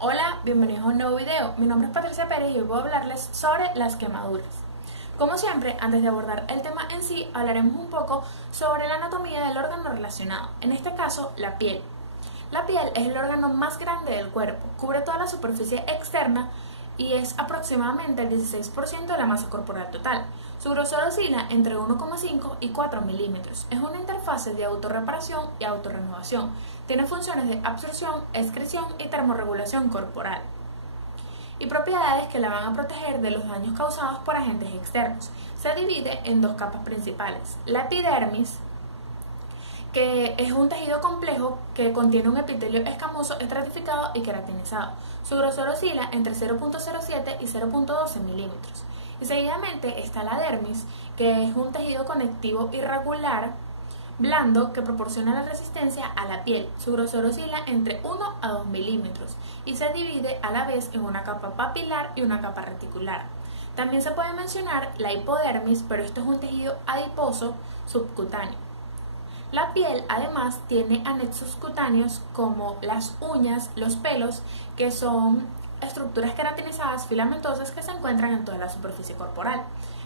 Hola, bienvenidos a un nuevo video. Mi nombre es Patricia Pérez y hoy voy a hablarles sobre las quemaduras. Como siempre, antes de abordar el tema en sí, hablaremos un poco sobre la anatomía del órgano relacionado, en este caso, la piel. La piel es el órgano más grande del cuerpo, cubre toda la superficie externa y es aproximadamente el 16% de la masa corporal total. Su grosor oscila entre 1,5 y 4 milímetros. Es una interfase de autorreparación y autorrenovación. Tiene funciones de absorción, excreción y termorregulación corporal. Y propiedades que la van a proteger de los daños causados por agentes externos. Se divide en dos capas principales. La epidermis, que es un tejido complejo que contiene un epitelio escamoso estratificado y queratinizado. Su grosor oscila entre 0,07 y 0,12 milímetros. Y seguidamente está la dermis, que es un tejido conectivo irregular, blando, que proporciona la resistencia a la piel. Su grosor oscila entre 1 a 2 milímetros y se divide a la vez en una capa papilar y una capa reticular. También se puede mencionar la hipodermis, pero esto es un tejido adiposo subcutáneo. La piel además tiene anexos cutáneos como las uñas, los pelos, que son estructuras queratinizadas filamentosas que se encuentran en toda la superficie corporal.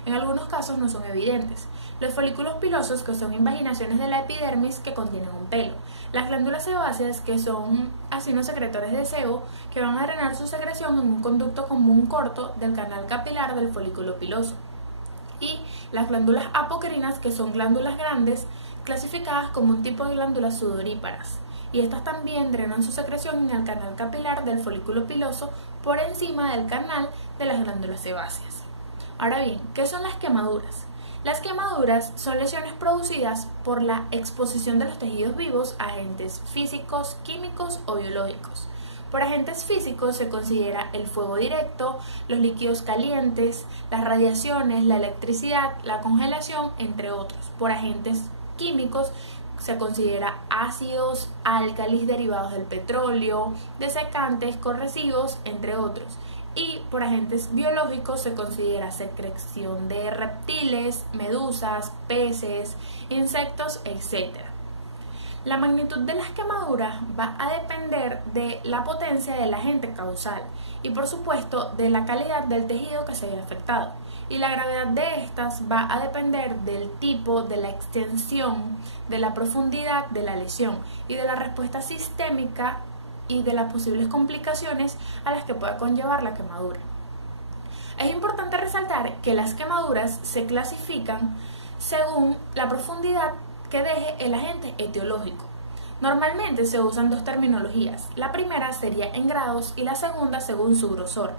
En algunos casos no son evidentes. Los folículos pilosos, que son invaginaciones de la epidermis que contienen un pelo. Las glándulas sebáceas, que son acinos secretores de sebo, que van a drenar su secreción en un conducto común corto del canal capilar del folículo piloso. Y las glándulas apocrinas, que son glándulas grandes clasificadas como un tipo de glándulas sudoríparas, y estas también drenan su secreción en el canal capilar del folículo piloso por encima del canal de las glándulas sebáceas. Ahora bien, ¿qué son las quemaduras? Las quemaduras son lesiones producidas por la exposición de los tejidos vivos a agentes físicos, químicos o biológicos. Por agentes físicos se considera el fuego directo, los líquidos calientes, las radiaciones, la electricidad, la congelación, entre otros. Por agentes químicos se considera ácidos, álcalis derivados del petróleo, desecantes, corrosivos, entre otros. Y por agentes biológicos se considera secreción de reptiles, medusas, peces, insectos, etc. La magnitud de las quemaduras va a depender de la potencia del agente causal y por supuesto de la calidad del tejido que se ve afectado. Y la gravedad de estas va a depender del tipo, de la extensión, de la profundidad de la lesión y de la respuesta sistémica y de las posibles complicaciones a las que pueda conllevar la quemadura. Es importante resaltar que las quemaduras se clasifican según la profundidad que deje el agente etiológico. Normalmente se usan dos terminologías. La primera sería en grados y la segunda según su grosor.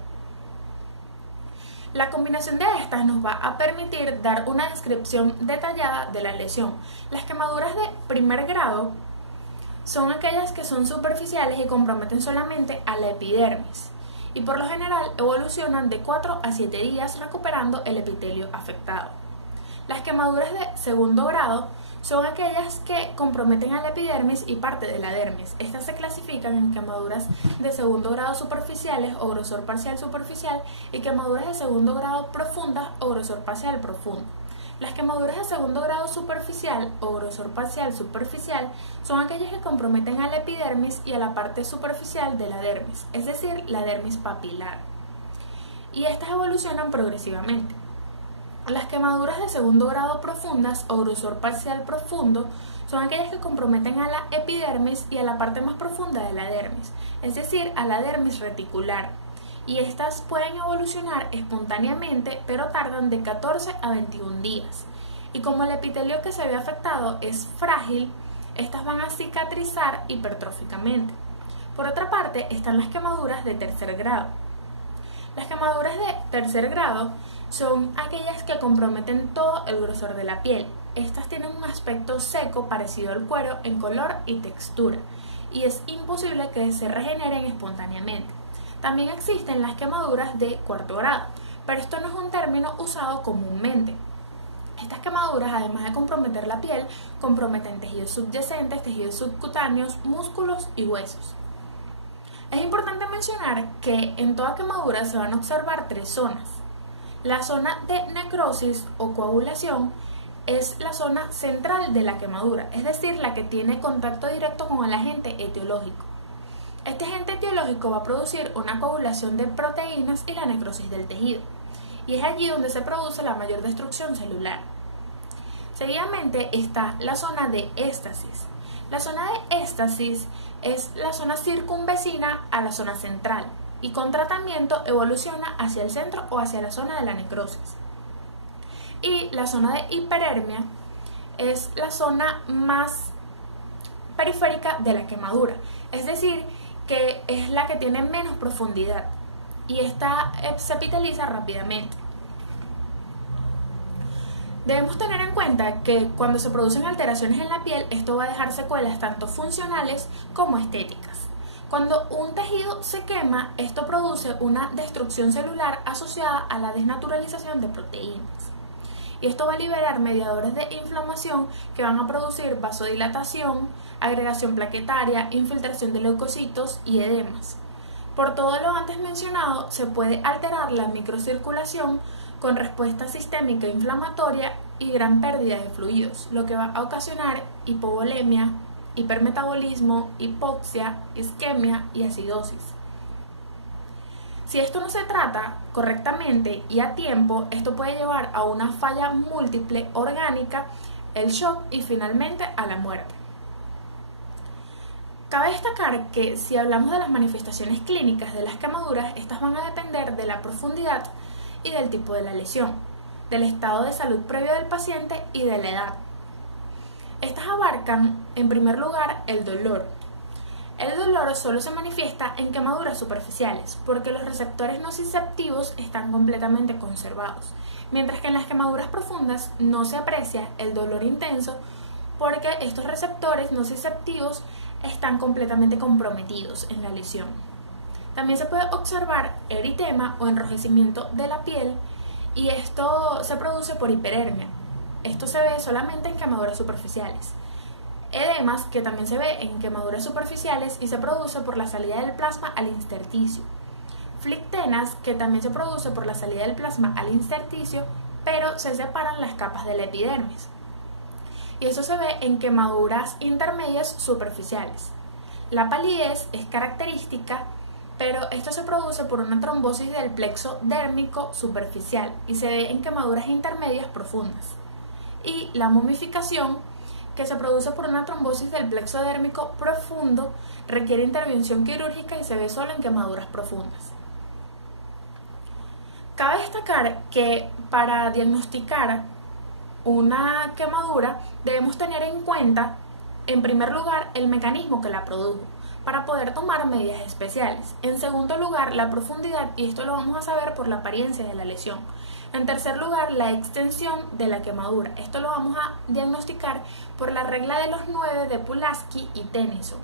La combinación de estas nos va a permitir dar una descripción detallada de la lesión. Las quemaduras de primer grado son aquellas que son superficiales y comprometen solamente a la epidermis y por lo general evolucionan de 4 a 7 días recuperando el epitelio afectado. Las quemaduras de segundo grado son aquellas que comprometen a la epidermis y parte de la dermis. Estas se clasifican en quemaduras de segundo grado superficiales o grosor parcial superficial y quemaduras de segundo grado profundas o grosor parcial profundo. Las quemaduras de segundo grado superficial o grosor parcial superficial son aquellas que comprometen a la epidermis y a la parte superficial de la dermis, es decir, la dermis papilar. Y estas evolucionan progresivamente. Las quemaduras de segundo grado profundas o grosor parcial profundo son aquellas que comprometen a la epidermis y a la parte más profunda de la dermis, es decir, a la dermis reticular. Y estas pueden evolucionar espontáneamente, pero tardan de 14 a 21 días. Y como el epitelio que se ve afectado es frágil, estas van a cicatrizar hipertróficamente. Por otra parte, están las quemaduras de tercer grado. Las quemaduras de tercer grado son aquellas que comprometen todo el grosor de la piel. Estas tienen un aspecto seco parecido al cuero en color y textura, y es imposible que se regeneren espontáneamente. También existen las quemaduras de cuarto grado, pero esto no es un término usado comúnmente. Estas quemaduras, además de comprometer la piel, comprometen tejidos subyacentes, tejidos subcutáneos, músculos y huesos. Es importante mencionar que en toda quemadura se van a observar tres zonas. La zona de necrosis o coagulación es la zona central de la quemadura, es decir, la que tiene contacto directo con el agente etiológico. Este agente etiológico va a producir una coagulación de proteínas y la necrosis del tejido, y es allí donde se produce la mayor destrucción celular. Seguidamente está la zona de éstasis. La zona de éstasis es la zona circunvecina a la zona central y con tratamiento evoluciona hacia el centro o hacia la zona de la necrosis. Y la zona de hiperemia es la zona más periférica de la quemadura, es decir, que es la que tiene menos profundidad y esta se epiteliza rápidamente. Debemos tener en cuenta que cuando se producen alteraciones en la piel, esto va a dejar secuelas tanto funcionales como estéticas. Cuando un tejido se quema, esto produce una destrucción celular asociada a la desnaturalización de proteínas. Y esto va a liberar mediadores de inflamación que van a producir vasodilatación, agregación plaquetaria, infiltración de leucocitos y edemas. Por todo lo antes mencionado, se puede alterar la microcirculación con respuesta sistémica inflamatoria y gran pérdida de fluidos, lo que va a ocasionar hipovolemia, hipermetabolismo, hipoxia, isquemia y acidosis. Si esto no se trata correctamente y a tiempo, esto puede llevar a una falla múltiple orgánica, el shock y finalmente a la muerte. Cabe destacar que si hablamos de las manifestaciones clínicas de las quemaduras, estas van a depender de la profundidad y del tipo de la lesión, del estado de salud previo del paciente y de la edad. Estas abarcan, en primer lugar, el dolor. El dolor solo se manifiesta en quemaduras superficiales, porque los receptores nociceptivos están completamente conservados, mientras que en las quemaduras profundas no se aprecia el dolor intenso, porque estos receptores nociceptivos están completamente comprometidos en la lesión. También se puede observar eritema o enrojecimiento de la piel, y esto se produce por hiperemia. Esto se ve solamente en quemaduras superficiales. Edemas, que también se ve en quemaduras superficiales y se produce por la salida del plasma al intersticio. Flictenas, que también se produce por la salida del plasma al intersticio, pero se separan las capas de la epidermis. Y eso se ve en quemaduras intermedias superficiales. La palidez es característica, pero esto se produce por una trombosis del plexo dérmico superficial y se ve en quemaduras intermedias profundas. Y la momificación, que se produce por una trombosis del plexo dérmico profundo, requiere intervención quirúrgica y se ve solo en quemaduras profundas. Cabe destacar que para diagnosticar una quemadura debemos tener en cuenta, en primer lugar, el mecanismo que la produjo, para poder tomar medidas especiales. En segundo lugar, la profundidad, y esto lo vamos a saber por la apariencia de la lesión. En tercer lugar, la extensión de la quemadura. Esto lo vamos a diagnosticar por la regla de los 9 de Pulaski y Tennyson,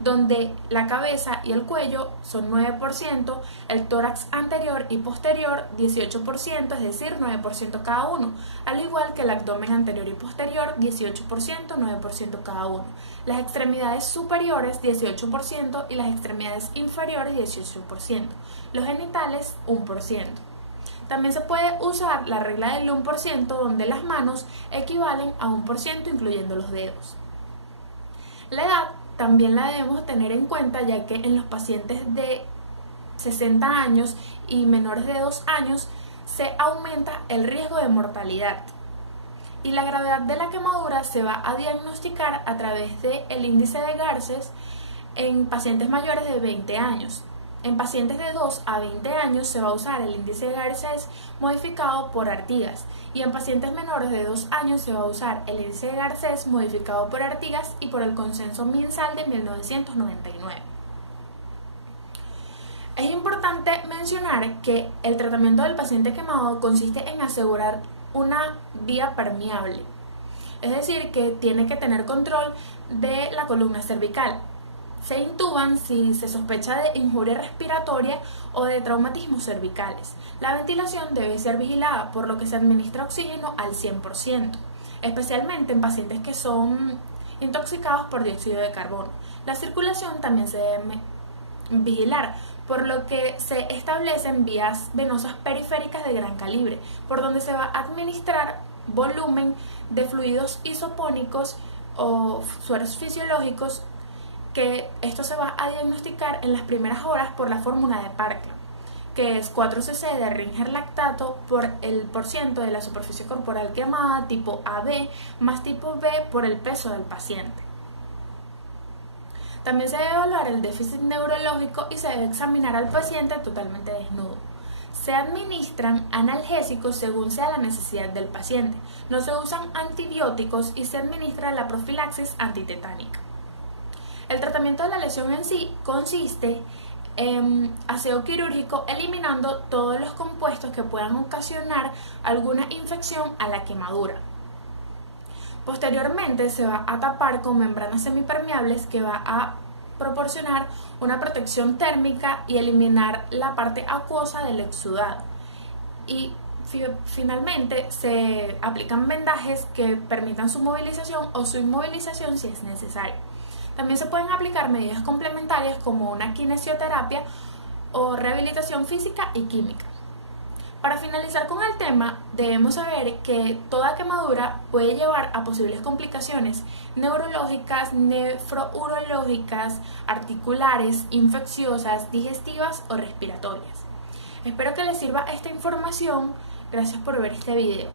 donde la cabeza y el cuello son 9%, el tórax anterior y posterior 18%, es decir, 9% cada uno, al igual que el abdomen anterior y posterior 18%, 9% cada uno, las extremidades superiores 18% y las extremidades inferiores 18%, los genitales 1%. También se puede usar la regla del 1%, donde las manos equivalen a 1%, incluyendo los dedos. La edad también la debemos tener en cuenta, ya que en los pacientes de 60 años y menores de 2 años se aumenta el riesgo de mortalidad. Y la gravedad de la quemadura se va a diagnosticar a través del índice de Garces en pacientes mayores de 20 años. En pacientes de 2 a 20 años se va a usar el índice de Garces modificado por Artigas, y en pacientes menores de 2 años se va a usar el índice de Garces modificado por Artigas y por el consenso MinSal de 1999. Es importante mencionar que el tratamiento del paciente quemado consiste en asegurar una vía permeable, es decir, que tiene que tener control de la columna cervical. Se intuban si se sospecha de injuria respiratoria o de traumatismos cervicales. La ventilación debe ser vigilada, por lo que se administra oxígeno al 100%, especialmente en pacientes que son intoxicados por dióxido de carbono. La circulación también se debe vigilar, por lo que se establecen vías venosas periféricas de gran calibre, por donde se va a administrar volumen de fluidos isopónicos o sueros fisiológicos que esto se va a diagnosticar en las primeras horas por la fórmula de Parkland, que es 4 cc de Ringer lactato por el porciento de la superficie corporal quemada tipo AB más tipo B por el peso del paciente. También se debe evaluar el déficit neurológico y se debe examinar al paciente totalmente desnudo. Se administran analgésicos según sea la necesidad del paciente. No se usan antibióticos y se administra la profilaxis antitetánica. El tratamiento de la lesión en sí consiste en aseo quirúrgico eliminando todos los compuestos que puedan ocasionar alguna infección a la quemadura. Posteriormente se va a tapar con membranas semipermeables que va a proporcionar una protección térmica y eliminar la parte acuosa del exudado. Y finalmente se aplican vendajes que permitan su movilización o su inmovilización si es necesario. También se pueden aplicar medidas complementarias como una kinesioterapia o rehabilitación física y química. Para finalizar con el tema, debemos saber que toda quemadura puede llevar a posibles complicaciones neurológicas, nefrourológicas, articulares, infecciosas, digestivas o respiratorias. Espero que les sirva esta información. Gracias por ver este video.